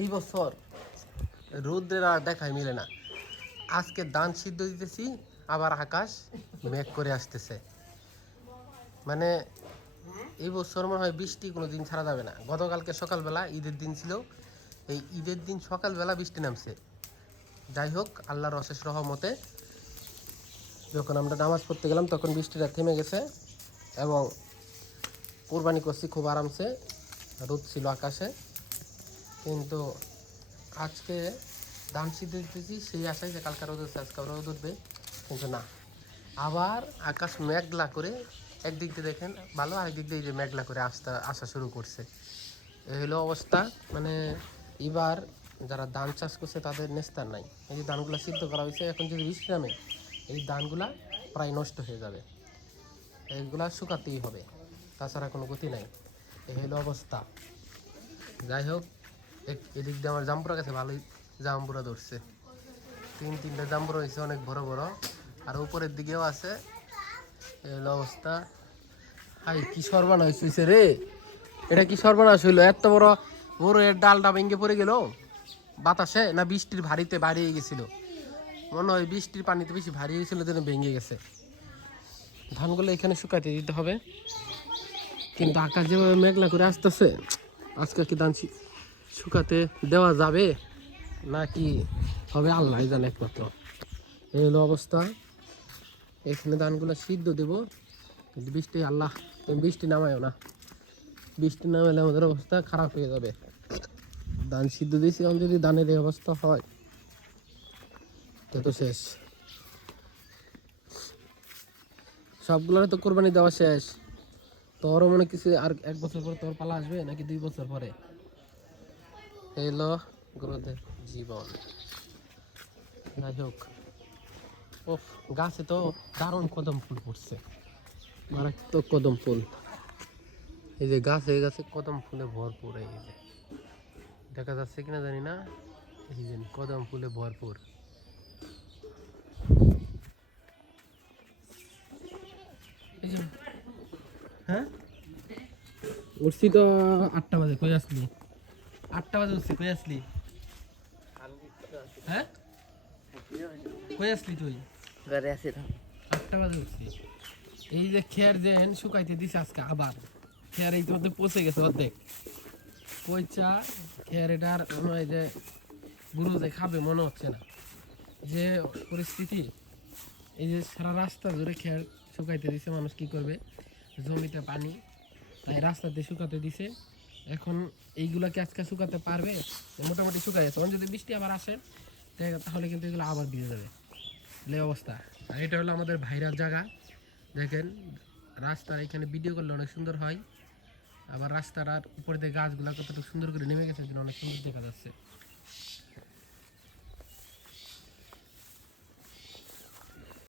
এই বছর রৌদ্রের আর দেখাই মিলে না। আজকে ধান সিদ্ধ দিতেছি, আবার আকাশ মেঘ করে আসতেছে। মানে এই বছর মনে হয় বৃষ্টি কোনো দিন ছাড়া যাবে না। গতকালকে সকালবেলা ঈদের দিন ছিল, এই ঈদের দিন সকালবেলা বৃষ্টি নামছে। যাই হোক, আল্লাহর অশেষ রহমতে যখন আমরা নামাজ পড়তে গেলাম তখন বৃষ্টিটা থেমে গেছে এবং কোরবানি করছি খুব আরামসে। রোদ ছিল আকাশে, কিন্তু আজকে ধান সিদ্ধ দিতেছি সেই আশায় যে কালকে রোদ উঠছে, আজকে রোদ উঠবে, কিন্তু না। আবার আকাশ মেঘলা করে একদিক দিয়ে দেখেন ভালো, আরেক দিক দিয়ে এই যে মেঘলা করে আসা শুরু করছে। এই হলো অবস্থা। মানে এবার যারা ধান চাষ করছে তাদের নেস্তার নাই। এই যে ধানগুলো সিদ্ধ করা হয়েছে, এখন যদি বৃষ্টি নামে এই ধানগুলা প্রায় নষ্ট হয়ে যাবে। এইগুলা শুকাতেই হবে, তাছাড়া কোনো গতি নাই। এই হলো অবস্থা। যাই হোক, এদিক দিয়ে আমার জাম্বুরা গেছে, ভালোই জাম্বুরা ধরছে। তিনটা জাম্বুরা হয়েছে, অনেক বড় বড়, আর উপরের দিকেও আছে। এই হলো অবস্থা। হাই, কি সর্বনাশ হয়েছে রে! এটা কি সর্বনাশ হইলো? এত বড় বড় এর ডালটা ভেঙে পড়ে গেল বাতাসে, না বৃষ্টির ভারীতে বাড়িয়ে গেছিল? মনে হয় বৃষ্টির পানিতে বেশি ভারী হয়েছিল, যেন ভেঙে গেছে। ধানগুলো এখানে শুকাতে দিতে হবে, কিন্তু আকাশ যেভাবে মেঘলা করে আসতেছে, আজকে কি ধান শুকাতে দেওয়া যাবে নাকি হবে আল্লাহ জানে একমাত্র। এই হলো অবস্থা। এখানে ধানগুলো সিদ্ধ দেবো, কিন্তু বৃষ্টি আল্লাহ, তুমি বৃষ্টি নামায়ও না। বৃষ্টি নামাইলে আমাদের অবস্থা খারাপ হয়ে যাবে। ধান সিদ্ধ দিয়েছি, এখন যদি ধানের এই অবস্থা হয় তো শেষ। সবগুলোর তো কোরবানি দেওয়া শেষ। তোরও মনে কিছু আর 1 বছর পরে তোর পালা আসবে, নাকি 2 বছর পরে? এলো গরুদের জীবন। যাই হোক, ও গাছে তো দারুণ কদম ফুল ফুটছে, মারাত্মক কদম ফুল। এই যে গাছে গাছে কদম ফুলে ভরপুর। এই যে দেখা যাচ্ছে কিনা জানি না, এই যে কদম ফুলে ভরপুর। এই যে, হ্যাঁ উঠছি তো 8টা বাজে। কই আসলি? 8টা বাজে উঠছি, কই আসলি? হ্যাঁ, কই আসলি তুই? ঘরে আছি তো। 8টা বাজে উঠছি। এই যে খেয়ার যে শুকাইতে দিছে আজকে, আবার খেয়ার এই মধ্যে পচে গেছে অর্ধেক। কইচা খেয়ার এটার মনে হয় যে গুরু যে খাবে মনে হচ্ছে না, যে পরিস্থিতি। এই যে সারা রাস্তা জুড়ে খেয়ার শুকাইতে দিছে, মানুষ কি করবে? জমিতে পানি, তাই রাস্তাতে শুকাতে দিছে। এখন এইগুলাকে আজকে শুকাতে পারবে? মোটামুটি শুকাই আছে। যদি বৃষ্টি আবার আসে তাহলে কিন্তু এগুলো আবার ভিজে যাবে। এই অবস্থা। আর এটা হলো আমাদের ভাইরাল জায়গা। দেখেন, রাস্তার এখানে ভিডিও করলে অনেক সুন্দর হয়। আবার রাস্তার উপরে দিয়ে গাছগুলা কতটুকু সুন্দর করে নেমে গেছে, অনেক সুন্দর দেখা যাচ্ছে।